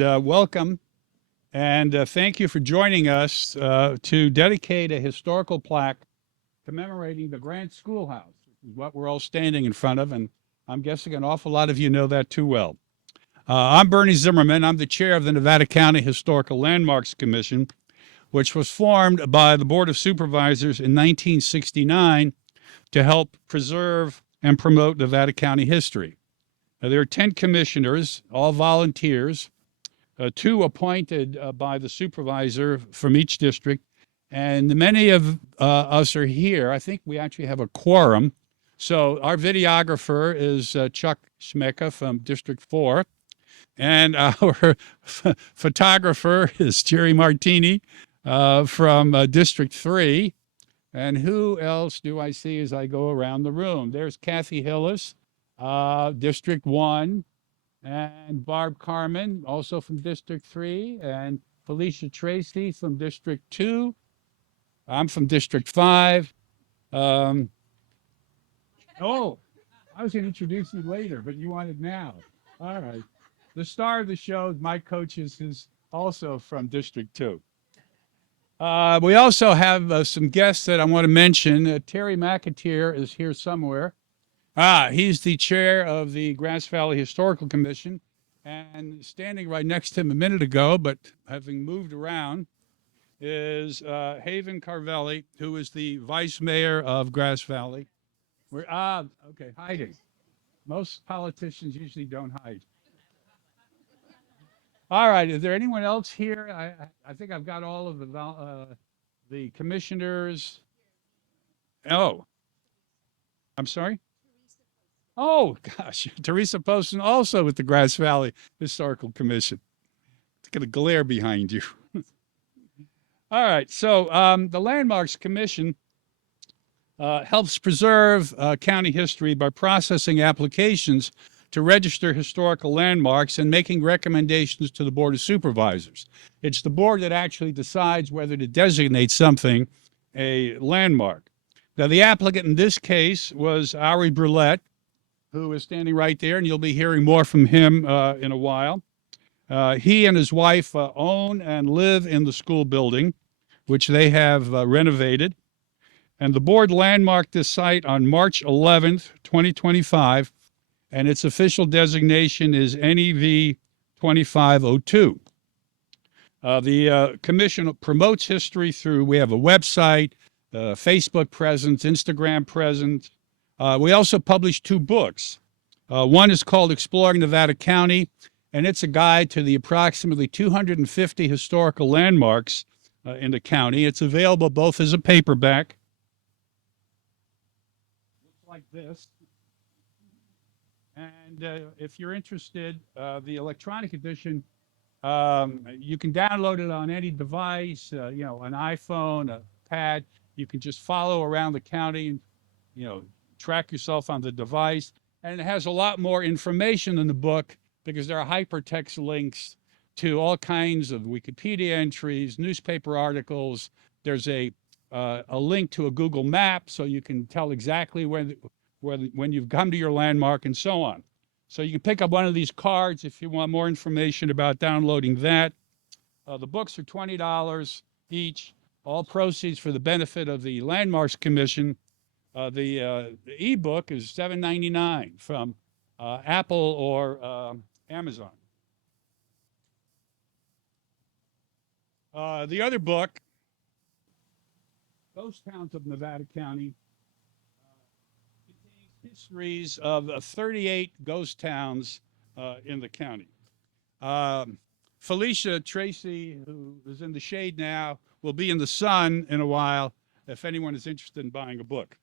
Welcome, and thank you for joining us to dedicate a historical plaque commemorating the Grant Schoolhouse, which is what we're all standing in front of, and I'm guessing an awful lot of you know that too well. I'm Bernie Zimmerman. I'm the chair of the Nevada County Historical Landmarks Commission, which was formed by the Board of Supervisors in 1969 to help preserve and promote Nevada County history. There are 10 commissioners, all volunteers, two appointed by the supervisor from each district. And many of us are here. I think we actually have a quorum. So our videographer is Chuck Schmecka from District 4. And our photographer is Jerry Martini from District 3. And who else do I see as I go around the room? There's Kathy Hillis, District 1. And Barb Carmen, also from District 3, and Felicia Tracy from District 2. I'm from District 5. Oh, I was going to introduce you later, but you want it now. All right. The star of the show, my coaches, is also from District 2. We also have some guests that I want to mention. Terry McAteer is here somewhere. He's the chair of the Grass Valley Historical Commission, and standing right next to him a minute ago, but having moved around, is Haven Carvelli, who is the vice mayor of Grass Valley. Okay, hiding. Most politicians usually don't hide. All right, is there anyone else here? I think I've got all of the commissioners. Oh, I'm sorry? Oh, gosh, Teresa Poston, also with the Grass Valley Historical Commission. Look at the glare behind you. All right, so the Landmarks Commission helps preserve county history by processing applications to register historical landmarks and making recommendations to the Board of Supervisors. It's the board that actually decides whether to designate something a landmark. Now, the applicant in this case was Ari Brulette, who is standing right there, and you'll be hearing more from him in a while. He and his wife own and live in the school building, which they have renovated. And the board landmarked this site on March 11th, 2025, and its official designation is NEV 2502. The commission promotes history through, we have a website, Facebook presence, Instagram presence. We also published two books. One is called Exploring Nevada County, and it's a guide to the approximately 250 historical landmarks in the county. It's available both as a paperback, looks like this, and if you're interested, the electronic edition, you can download it on any device, an iPhone, a pad. You can just follow around the county, track yourself on the device, and it has a lot more information in the book because there are hypertext links to all kinds of Wikipedia entries, newspaper articles. There's a link to a Google map so you can tell exactly when you've come to your landmark and so on. So you can pick up one of these cards if you want more information about downloading that. The books are $20 each, all proceeds for the benefit of the Landmarks Commission. The ebook is $7.99 from Apple or Amazon. The other book, Ghost Towns of Nevada County, contains histories of 38 ghost towns in the county. Felicia Tracy, who is in the shade now, will be in the sun in a while if anyone is interested in buying a book.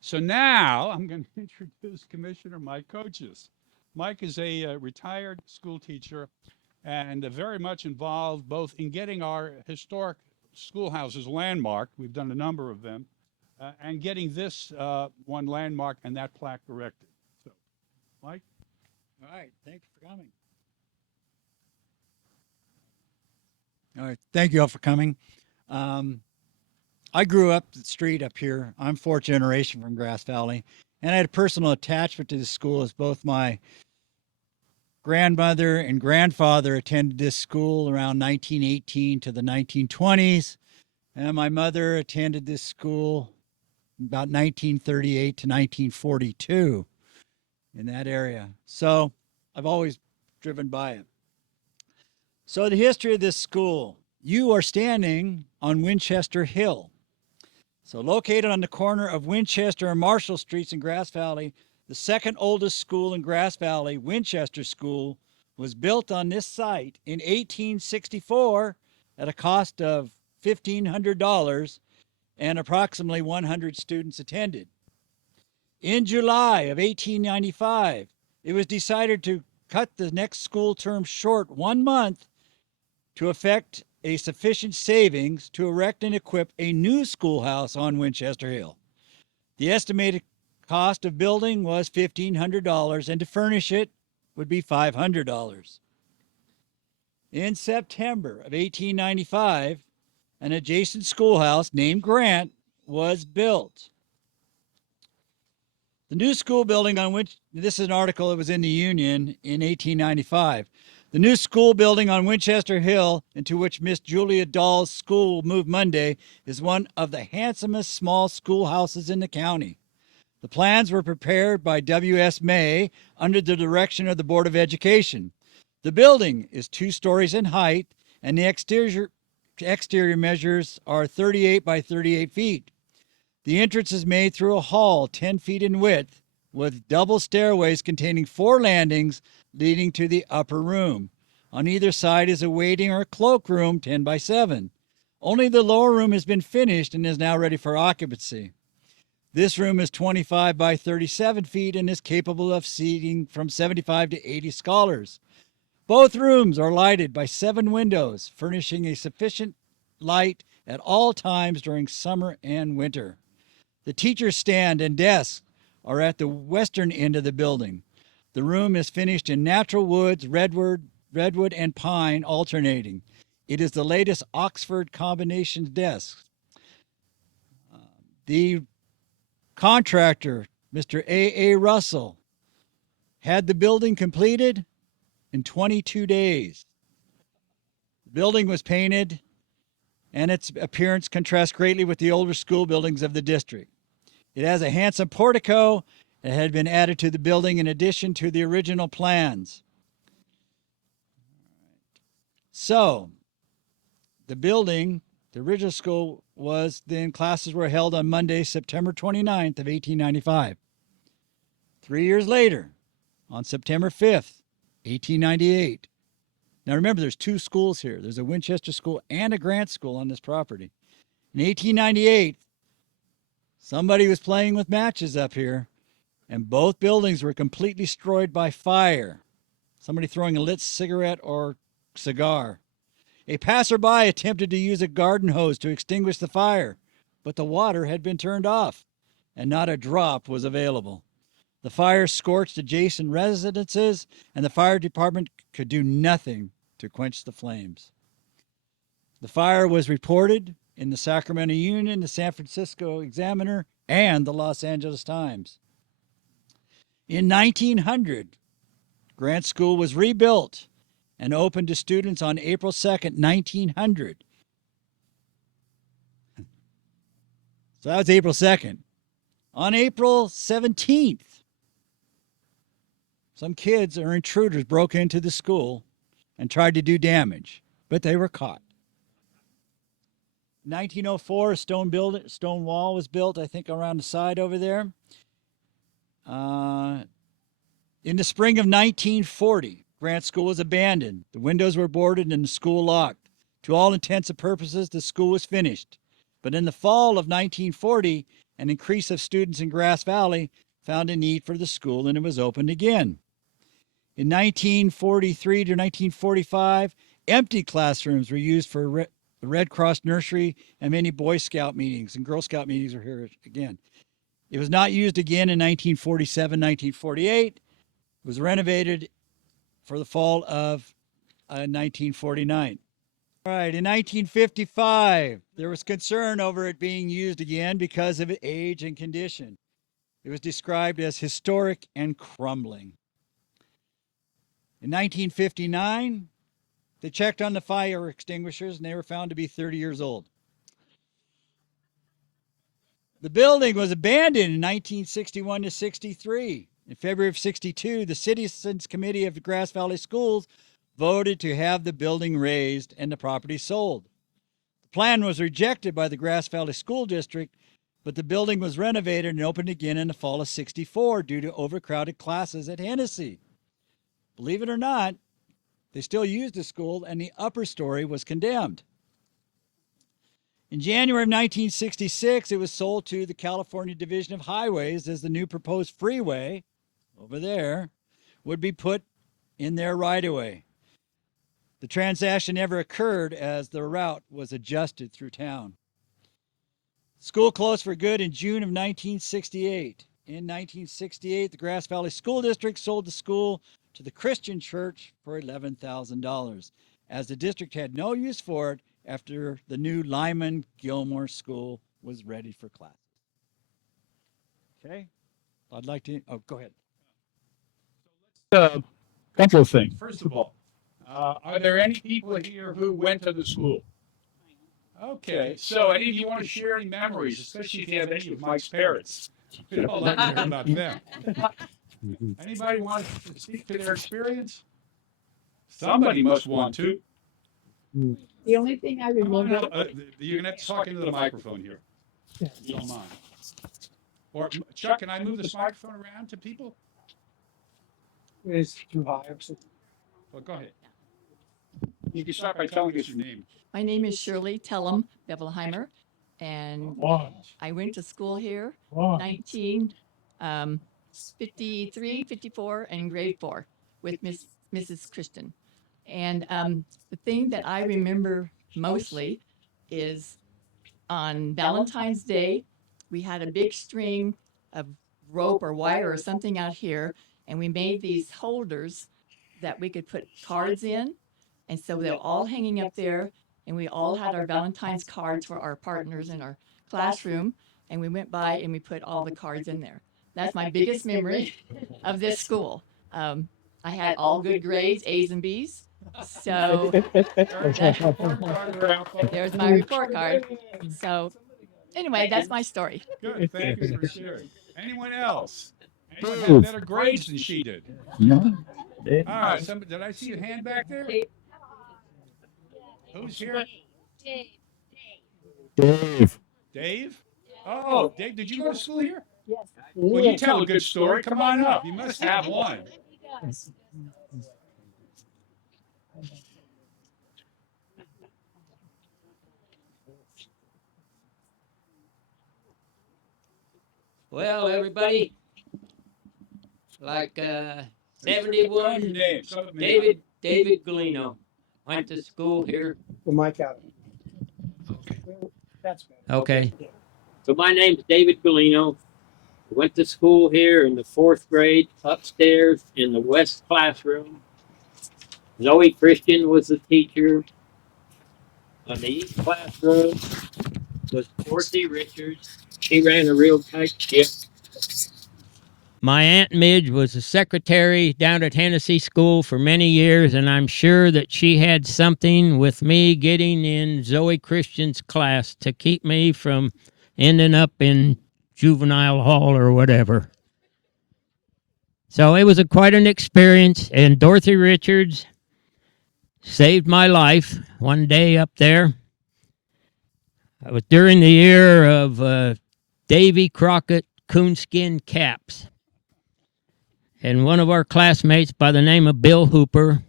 So now I'm going to introduce Commissioner Mike Coaches. Mike is a retired school teacher and very much involved both in getting our historic schoolhouses landmarked. We've done a number of them, and getting this one landmark and that plaque erected. So, Mike? All right, thank you for coming. All right, thank you all for coming. I grew up the street up here. I'm fourth generation from Grass Valley, and I had a personal attachment to this school as both my grandmother and grandfather attended this school around 1918 to the 1920s, and my mother attended this school about 1938 to 1942 in that area. So I've always driven by it. So the history of this school. You are standing on Winchester Hill. So located on the corner of Winchester and Marshall Streets in Grass Valley, the second oldest school in Grass Valley, Winchester School, was built on this site in 1864 at a cost of $1,500, and approximately 100 students attended. In July of 1895, it was decided to cut the next school term short 1 month to effect a sufficient savings to erect and equip a new schoolhouse on Winchester Hill. The estimated cost of building was $1,500, and to furnish it would be $500. In September of 1895, an adjacent schoolhouse named Grant was built. The new school building on which, this is an article that was in the Union in 1895. The new school building on Winchester Hill, into which Miss Julia Dahl's school moved Monday, is one of the handsomest small schoolhouses in the county. The plans were prepared by W.S. May under the direction of the Board of Education. The building is 2 stories in height, and the exterior measures are 38 by 38 feet. The entrance is made through a hall 10 feet in width, with double stairways containing 4 landings leading to the upper room. On either side is a waiting or cloakroom 10 by 7. Only the lower room has been finished and is now ready for occupancy. This room is 25 by 37 feet and is capable of seating from 75 to 80 scholars. Both rooms are lighted by 7 windows, furnishing a sufficient light at all times during summer and winter. The teacher's stand and desk are at the western end of the building. The room is finished in natural woods, redwood and pine alternating. It is the latest Oxford combination desk. The contractor, Mr. A. Russell, had the building completed in 22 days. The building was painted, and its appearance contrasts greatly with the older school buildings of the district. It has a handsome portico that had been added to the building in addition to the original plans. So, the building, the original school, was then classes were held on Monday, September 29th of 1895. 3 years later, on September 5th, 1898. Now remember, there's 2 schools here. There's a Winchester school and a Grant school on this property. In 1898, somebody was playing with matches up here, and both buildings were completely destroyed by fire. Somebody throwing a lit cigarette or cigar. A passerby attempted to use a garden hose to extinguish the fire, but the water had been turned off, and not a drop was available. The fire scorched adjacent residences, and the fire department could do nothing to quench the flames. The fire was reported in the Sacramento Union, the San Francisco Examiner, and the Los Angeles Times. In 1900, Grant School was rebuilt and opened to students on April 2nd, 1900. So that was April 2nd. On April 17th, some kids or intruders broke into the school and tried to do damage, but they were caught. 1904, a stone wall was built, I think, around the side over there. In the spring of 1940, Grant School was abandoned. The windows were boarded and the school locked. To all intents and purposes, the school was finished. But in the fall of 1940, an increase of students in Grass Valley found a need for the school, and it was opened again. In 1943 to 1945, empty classrooms were used for the Red Cross nursery, and many Boy Scout meetings and Girl Scout meetings are here again. It was not used again in 1947, 1948. It was renovated for the fall of 1949. All right, in 1955, there was concern over it being used again because of age and condition. It was described as historic and crumbling. In 1959, they checked on the fire extinguishers and they were found to be 30 years old. The building was abandoned in 1961 to 63. In February of 62, the Citizens Committee of the Grass Valley Schools voted to have the building razed and the property sold. The plan was rejected by the Grass Valley School District, but the building was renovated and opened again in the fall of 64 due to overcrowded classes at Hennessy. Believe it or not, they still used the school and the upper story was condemned. In January of 1966, it was sold to the California Division of Highways as the new proposed freeway over there would be put in their right-of-way. The transaction never occurred as the route was adjusted through town. School closed for good in June of 1968. In 1968, the Grass Valley School District sold the school to the Christian Church for $11,000, as the district had no use for it after the new Lyman Gilmore School was ready for classes. Okay, I'd like to, oh, go ahead. Couple of things. First of all, are there any people here who went to the school? Okay, so any of you want to share any memories, especially if you have any of Mike's parents? We'd all like to hear about them. Anybody want to speak to their experience? Somebody must want to. The only thing I remember, You're going to have to talk into the microphone here. If you don't mind. Or, Chuck, can I move this microphone around to people? is too high. Well, go ahead. You can start by telling us your name. My name is Shirley Tellum Bevelheimer, and I went to school here 1953, 54, and grade 4 with Mrs. Christian. And the thing that I remember mostly is on Valentine's Day, we had a big string of rope or wire or something out here, and we made these holders that we could put cards in. And so they were all hanging up there, and we all had our Valentine's cards for our partners in our classroom, and we went by and we put all the cards in there. That's my biggest memory of this school. I had all good grades, A's and B's. So there's my report card. So anyway, that's my story. Good, thank you for sharing. Anyone else? Anyone had better grades than she did? No. All right, did I see a hand back there? Who's here? Dave. Dave? Oh, Dave, did you go to school here? Yes. Well, you tell a good story. Come on up. You must have one. Well, everybody, like Your 71, name. Somebody- David Galino. Went to school here. The mic out. That's better. Okay. So my name's David Galino. Went to school here in the 4th grade, upstairs in the west classroom. Zoe Christian was the teacher. On the east classroom was Dorothy Richards. She ran a real tight ship. My Aunt Midge was a secretary down at Hennessy School for many years, and I'm sure that she had something with me getting in Zoe Christian's class to keep me from ending up in juvenile hall or whatever. So it was quite an experience, and Dorothy Richards saved my life one day up there. It was during the year of Davy Crockett coonskin caps. And one of our classmates by the name of Bill Hooper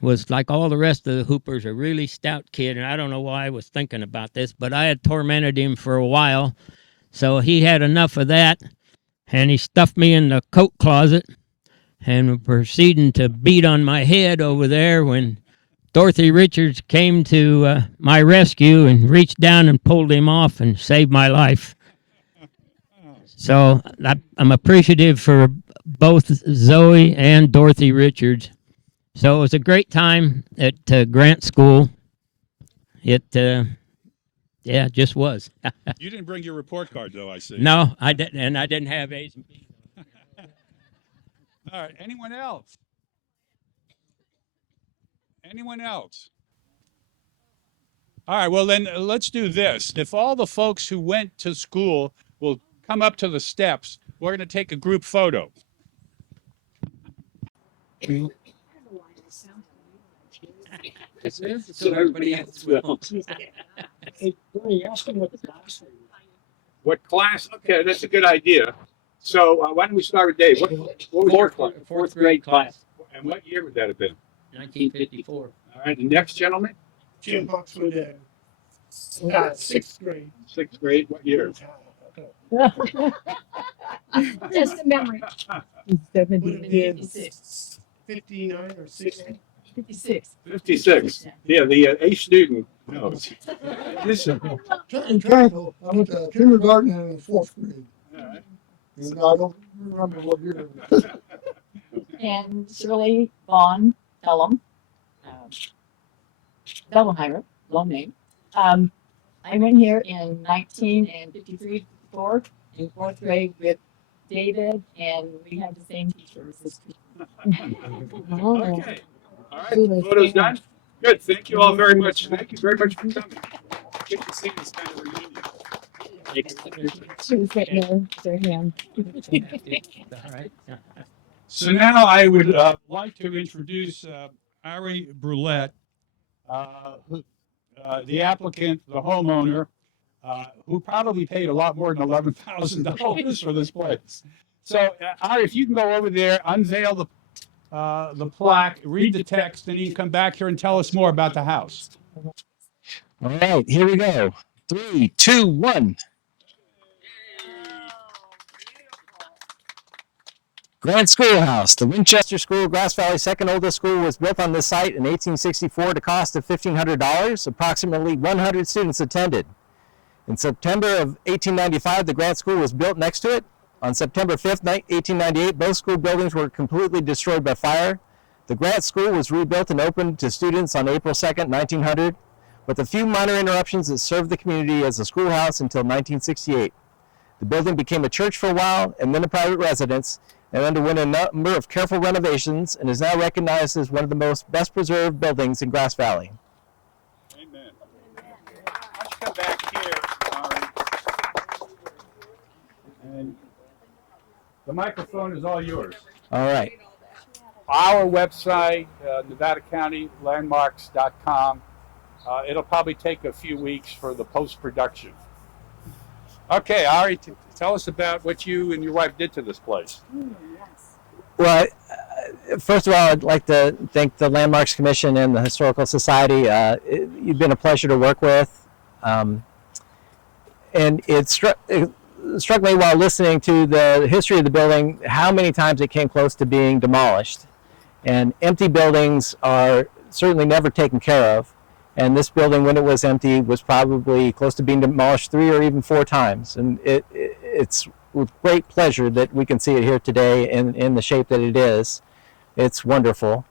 was, like all the rest of the Hoopers, a really stout kid. And I don't know why I was thinking about this, but I had tormented him for a while. So he had enough of that, and he stuffed me in the coat closet and proceeding to beat on my head over there when Dorothy Richards came to my rescue and reached down and pulled him off and saved my life. So I'm appreciative for both Zoe and Dorothy Richards. So it was a great time at Grant School. It, just was. You didn't bring your report card, though, I see. No, I didn't, and I didn't have A's and B's. All right, anyone else? Anyone else? All right, well then let's do this. If all the folks who went to school will come up to the steps, we're going to take a group photo. So everybody else will. Hey, Bernie, ask him what the class is. What class? Okay, that's a good idea. So why don't we start with Dave? What was your class? Fourth grade class, And what year would that have been? 1954. All right, the next gentleman? Jim Buxwood, sixth grade. Sixth grade, what year? Just a memory. Would have been 56. 59 or 60. 56. 56. Yeah, the A student knows. Listen, in Triangle, I went to kindergarten and fourth grade. All right. And I don't remember what year. And Shirley Vaughn Ellum, Bellenheimer, long name. I went here in 1953, 54 in fourth grade with David, and we had the same teacher, Mrs. Okay. All right, photo's done. Good. Thank you all very much. Thank you very much for coming. Good to see this kind of reunion. She was right there, with her hand. All right. So now I would like to introduce Ari Brulette, the applicant, the homeowner, who probably paid a lot more than $11,000 for this place. So Ari, if you can go over there, unveil the plaque, read the text, then you can come back here and tell us more about the house. All right, here we go. 3, 2, 1. Grand Schoolhouse. The Winchester School, Grass Valley second oldest school, was built on this site in 1864 at a cost of $1,500. Approximately 100 students attended. In September of 1895, the Grant School was built next to it. On September 5th, 1898, both school buildings were completely destroyed by fire. The Grant School was rebuilt and opened to students on April 2nd, 1900, with a few minor interruptions that served the community as a schoolhouse until 1968. The building became a church for a while and then a private residence, and underwent a number of careful renovations and is now recognized as one of the most best preserved buildings in Grass Valley. Amen. Let's come back here, Ari. And the microphone is all yours. All right. Our website, NevadaCountyLandmarks.com. It'll probably take a few weeks for the post-production. Okay, Ari, tell us about what you and your wife did to this place. Well, first of all, I'd like to thank the Landmarks Commission and the Historical Society. You've been a pleasure to work with. And it struck me while listening to the history of the building how many times it came close to being demolished. And empty buildings are certainly never taken care of. And this building, when it was empty, was probably close to being demolished 3 or even 4 times. And it's with great pleasure that we can see it here today in the shape that it is. It's wonderful.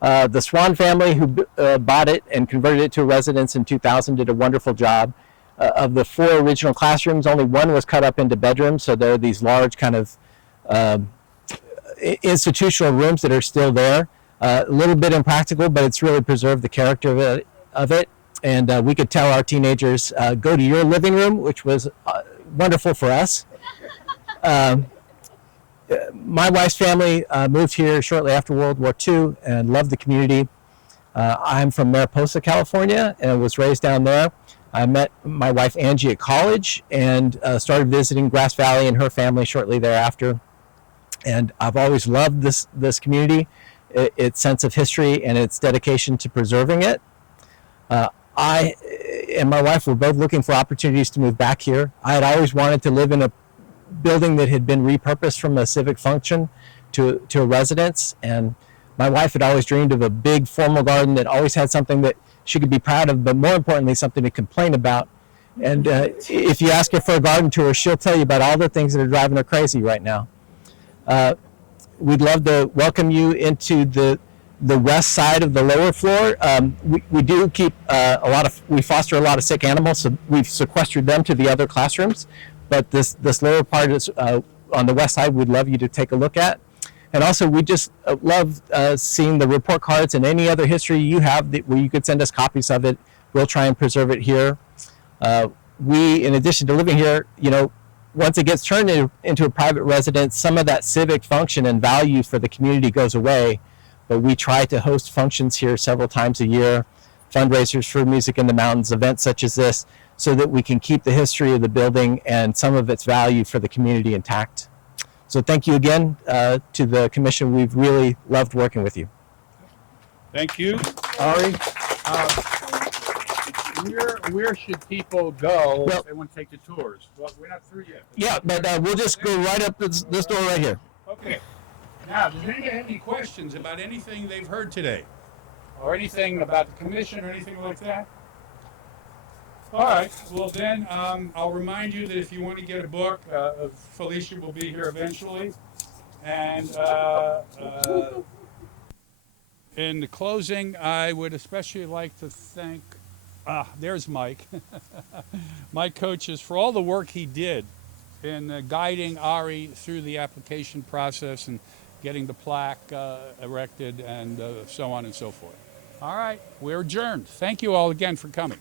The Swan family, who bought it and converted it to a residence in 2000, did a wonderful job. Of the 4 original classrooms, only 1 was cut up into bedrooms, so there are these large kind of institutional rooms that are still there. A little bit impractical, but it's really preserved the character of it. And we could tell our teenagers, go to your living room, which was wonderful for us. My wife's family moved here shortly after World War II and loved the community. I'm from Mariposa, California, and was raised down there. I met my wife Angie at college and started visiting Grass Valley and her family shortly thereafter. And I've always loved this community, its sense of history and its dedication to preserving it. I and my wife were both looking for opportunities to move back here. I had always wanted to live in a building that had been repurposed from a civic function to a residence, and my wife had always dreamed of a big formal garden that always had something that she could be proud of, but more importantly, something to complain about. And if you ask her for a garden tour, she'll tell you about all the things that are driving her crazy right now. We'd love to welcome you into the west side of the lower floor. We do keep we foster a lot of sick animals, so we've sequestered them to the other classrooms. But this lower part is on the west side, we'd love you to take a look at. And also, we just love seeing the report cards and any other history you have where you could send us copies of it. We'll try and preserve it here. We, in addition to living here, once it gets turned into a private residence, some of that civic function and value for the community goes away. But we try to host functions here several times a year, fundraisers for Music in the Mountains, events such as this, so that we can keep the history of the building and some of its value for the community intact. So thank you again to the commission. We've really loved working with you. Thank you, Ari. Where should people go Well, if they want to take the tours? Well, we're not through yet. Yeah, but we'll just go right up this door right here. Okay. Now, does anybody have any questions about anything they've heard today? Or anything about the commission or anything like that? All right. Well, then I'll remind you that if you want to get a book, Felicia will be here eventually. And in the closing, I would especially like to thank, there's Mike, my coaches, for all the work he did in guiding Ari through the application process and getting the plaque erected and so on and so forth. All right, we're adjourned. Thank you all again for coming.